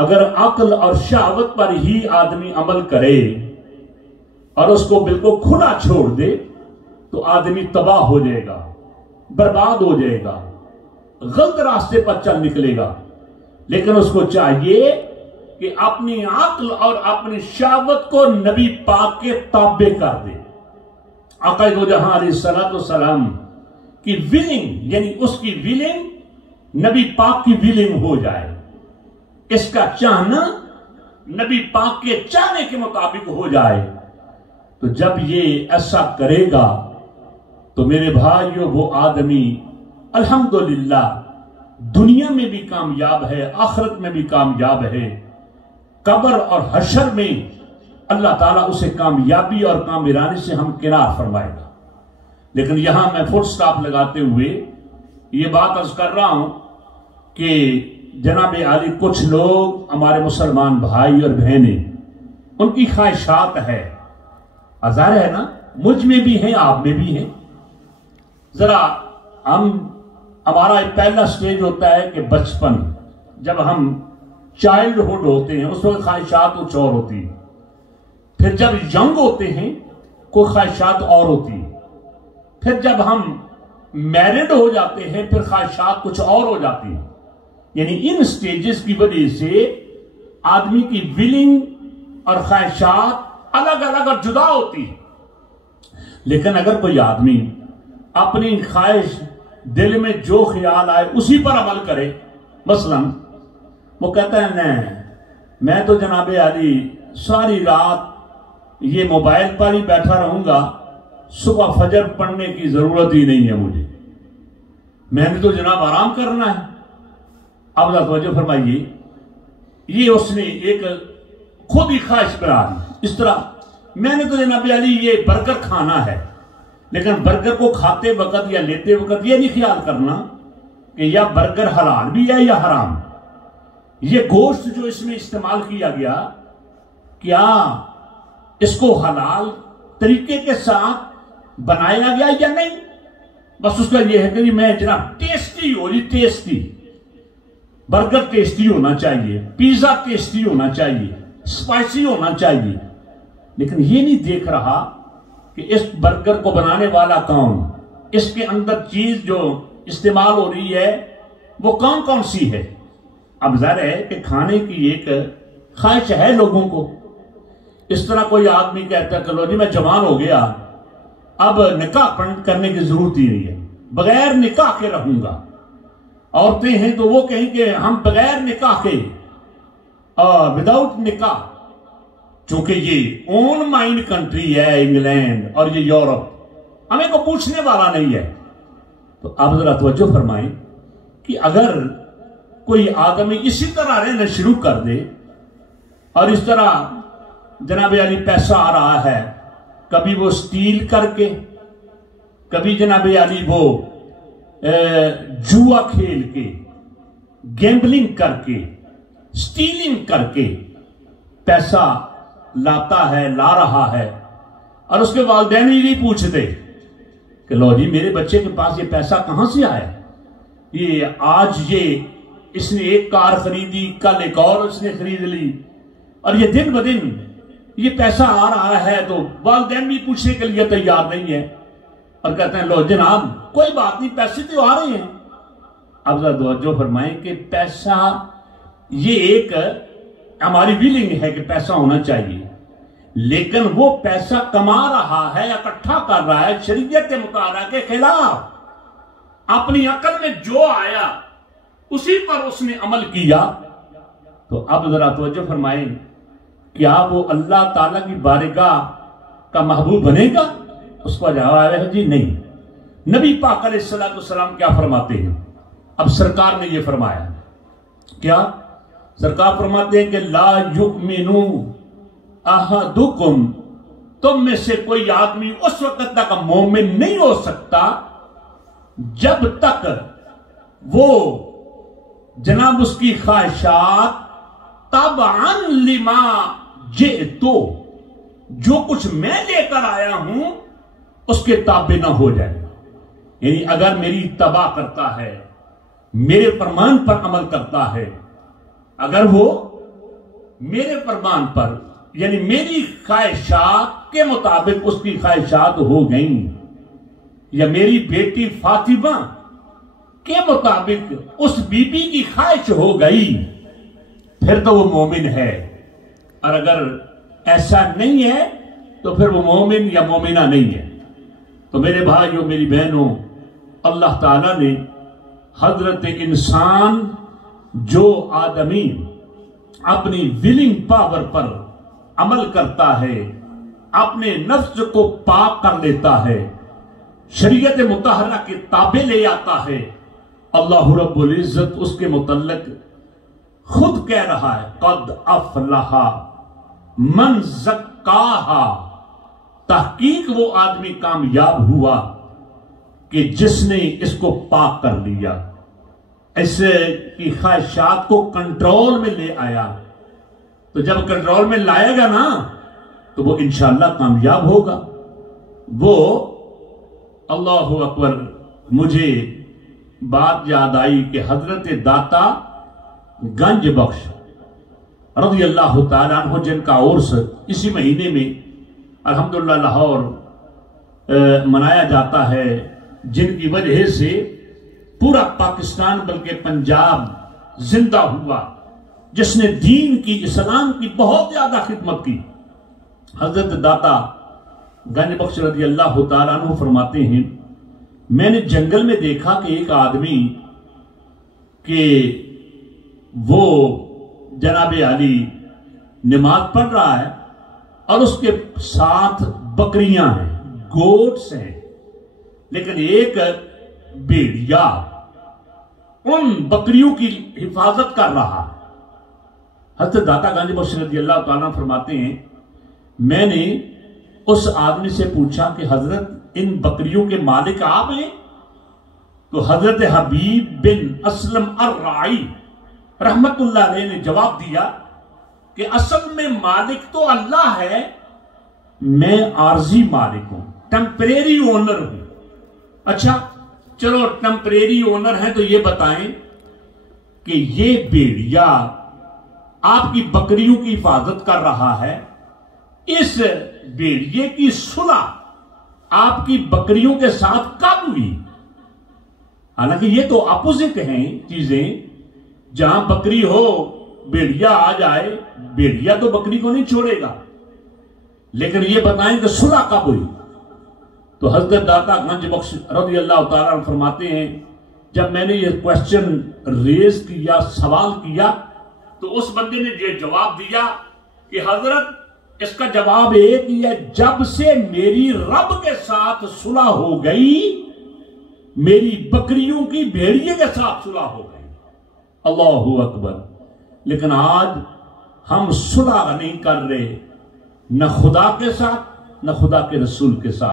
अगर अक्ल और शहावत पर ही आदमी अमल करे और उसको बिल्कुल खुला छोड़ दे तो आदमी तबाह हो जाएगा, बर्बाद हो जाएगा, गलत रास्ते पर चल निकलेगा। लेकिन उसको चाहिए कि अपनी अक्ल और अपनी शहावत को नबी पाक के ताबे कर दे। आका दो जहां अलैहिस्सलाम की विलिंग, यानी उसकी विलिंग नबी पाक की विलिंग हो जाए, इसका चाहना नबी पाक के चाहने के मुताबिक हो जाए। तो जब ये ऐसा करेगा तो मेरे भाइयों वो आदमी अल्हम्दुलिल्लाह दुनिया में भी कामयाब है, आखिरत में भी कामयाब है, कब्र और हशर में अल्लाह ताला उसे कामयाबी और कामिरानी से हम किनार फरमाएगा। लेकिन यहां मैं फुल स्टॉप लगाते हुए ये बात अर्ज कर रहा हूं कि जनाब आली कुछ लोग हमारे मुसलमान भाई और बहनें, उनकी ख्वाहिशात है, अज़ार है ना, मुझ में भी है, आप में भी है। जरा हमारा पहला स्टेज होता है कि बचपन, जब हम चाइल्डहुड होते हैं उस वक्त ख्वाहिशात कुछ और होती है। फिर जब यंग होते हैं कोई ख्वाहिशात और होती है। फिर जब हम मैरिड हो जाते हैं फिर ख्वाहिशात कुछ और हो जाती है। यानी इन स्टेजेस की वजह से आदमी की विलिंग और ख्वाहिशात अलग अलग और जुदा होती है। लेकिन अगर कोई आदमी अपनी ख्वाहिश दिल में जो ख्याल आए उसी पर अमल करे, मसलन वो कहता है नहीं मैं तो जनाबे आली सारी रात ये मोबाइल पर ही बैठा रहूंगा, सुबह फजर पढ़ने की जरूरत ही नहीं है मुझे, मैंने तो जनाब आराम करना है। अब तवज्जो फरमाइए, ये उसने एक खुद ही ख्वाहिश बना दी। इस तरह मैंने तो जनाब अली ये बर्गर खाना है, लेकिन बर्गर को खाते वक्त या लेते वक्त ये नहीं ख्याल करना कि या बर्गर हलाल भी है या हराम, ये गोश्त जो इसमें इस्तेमाल किया गया क्या इसको हलाल तरीके के साथ बनाया गया या नहीं। बस उसका यह है कि मैं जनाब टेस्टी हो जी, टेस्टी बर्गर टेस्टी होना चाहिए, पिज्जा टेस्टी होना चाहिए, स्पाइसी होना चाहिए। लेकिन ये नहीं देख रहा कि इस बर्गर को बनाने वाला कौन, इसके अंदर चीज जो इस्तेमाल हो रही है वो कौन कौन सी है। अब जाहिर है कि खाने की एक ख्वाहिश है लोगों को। इस तरह कोई आदमी कहता है चलो जी मैं जवान हो गया, अब निकाह करने की जरूरत ही नहीं है, बगैर निकाह के रहूंगा। औरतें हैं तो वो कहें कि हम बगैर निकाह के, विदाउट निकाह, चूंकि ये ओन माइंड कंट्री है इंग्लैंड और ये यूरोप, हमें को पूछने वाला नहीं है। तो आप जरा तवज्जो फरमाएं कि अगर कोई आदमी इसी तरह रहना शुरू कर दे और इस तरह जनाब अली पैसा आ रहा है, कभी वो स्टील करके, कभी जनाब अली वो जुआ खेल के, गैम्बलिंग करके, स्टीलिंग करके पैसा लाता है, ला रहा है, और उसके वालिदैन ये नहीं पूछते कि लो जी मेरे बच्चे के पास ये पैसा कहां से आया, ये आज ये इसने एक कार खरीदी, कल एक और उसने खरीद ली, और ये दिन ब दिन ये पैसा आ रहा है। तो वालिदैन भी पूछने के लिए तैयार नहीं है और कहते हैं लो जनाब कोई बात नहीं, पैसे तो आ रहे हैं। अब जरा जो फरमाएं कि पैसा ये एक हमारी विलिंग है कि पैसा होना चाहिए, लेकिन वो पैसा कमा रहा है, इकट्ठा कर रहा है शरीयत के मुताबिक के खिलाफ, अपनी अकल में जो आया उसी पर उसने अमल किया। तो अब जरा तवज्जो फरमाएं, क्या वो अल्लाह ताला की बारगाह का महबूब बनेगा? उसका जवाब है जी नहीं। नबी पाक अलैहिस्सलाम क्या फरमाते हैं? अब सरकार ने ये फरमाया, क्या सरकार फरमाते हैं कि ला युमिनु अहदुकुम, तुम में से कोई आदमी उस वक्त तक मोमिन नहीं हो सकता जब तक वो जनाब उसकी ख्वाहिशात तबअन लिमा जिअतु, जो कुछ मैं लेकर आया हूं उसके ताबे ना हो जाए। यानी अगर मेरी इत्तबा करता है, मेरे फरमान पर अमल करता है, अगर वो मेरे फरमान पर यानी मेरी ख्वाहिशात के मुताबिक उसकी ख्वाहिशात हो गई, या मेरी बेटी फातिमा के मुताबिक उस बीबी की ख्वाहिश हो गई, फिर तो वो मोमिन है। और अगर ऐसा नहीं है तो फिर वो मोमिन या मोमिना नहीं है। तो मेरे भाइयों, मेरी बहनों, अल्लाह ताला ने हजरत इंसान जो आदमी अपनी विलिंग पावर पर अमल करता है, अपने नफ्स को पाक कर लेता है, शरीयत मुतहरा के ताबे ले आता है, अल्लाह रब्बुल इज्जत उसके मुतल्लिक खुद कह रहा है, कद अफलहा मन ज़क्काहा, तहकीक वो आदमी कामयाब हुआ कि जिसने इसको पाक कर लिया, ऐसे की ख्वाहिशात को कंट्रोल में ले आया। तो जब कंट्रोल में लाएगा ना तो वो इंशाअल्लाह कामयाब होगा। वो अल्लाहु अकबर, मुझे बात याद आई कि हजरत दाता गंज बख्श रज़ी अल्लाह तआला अन्हु, जिनका उर्स इसी महीने में अल्हम्दुलिल्लाह लाहौर मनाया जाता है, जिनकी वजह से पूरा पाकिस्तान बल्कि पंजाब जिंदा हुआ, जिसने दीन की, इस्लाम की बहुत ज्यादा खिदमत की। हजरत दाता गंज बख्श रज़ी अल्लाह तआला अन्हु फरमाते हैं, मैंने जंगल में देखा कि एक आदमी के वो जनाब अली नमाज पढ़ रहा है और उसके साथ बकरियां हैं, गोट्स हैं, लेकिन एक भेड़िया उन बकरियों की हिफाजत कर रहा है। हज़रत दाता गंज बख्श रज़ी अल्लाह तआला फरमाते हैं, मैंने उस आदमी से पूछा कि हजरत इन बकरियों के मालिक आप हैं? तो हजरत हबीब बिन असलम अर्राई रहमतुल्लाह अलैह ने जवाब दिया कि असल में मालिक तो अल्लाह है, मैं आर्जी मालिक हूं, टेम्परेरी ओनर हूं। अच्छा चलो, टेम्परेरी ओनर है तो ये बताएं कि ये भेड़िया आपकी बकरियों की हिफाजत कर रहा है, इस भेड़िए की सुलह आपकी बकरियों के साथ कब हुई? हालांकि ये तो अपोजिट हैं चीजें, जहां बकरी हो भेड़िया आ जाए, भेड़िया तो बकरी को नहीं छोड़ेगा, लेकिन ये बताएं कि सुलह कब हुई? तो हजरत दाता गंज बख्श रज़ी अल्लाह तआला फरमाते हैं, जब मैंने ये क्वेश्चन रेज किया, सवाल किया, तो उस बंदे ने ये जवाब दिया कि हजरत इसका जवाब एक ही है, जब से मेरी रब के साथ सुलह हो गई, मेरी बकरियों की भेड़िए के साथ सुलह हो गई। अल्लाहु अकबर। लेकिन आज हम सुलह नहीं कर रहे, न खुदा के साथ न खुदा के रसूल के साथ।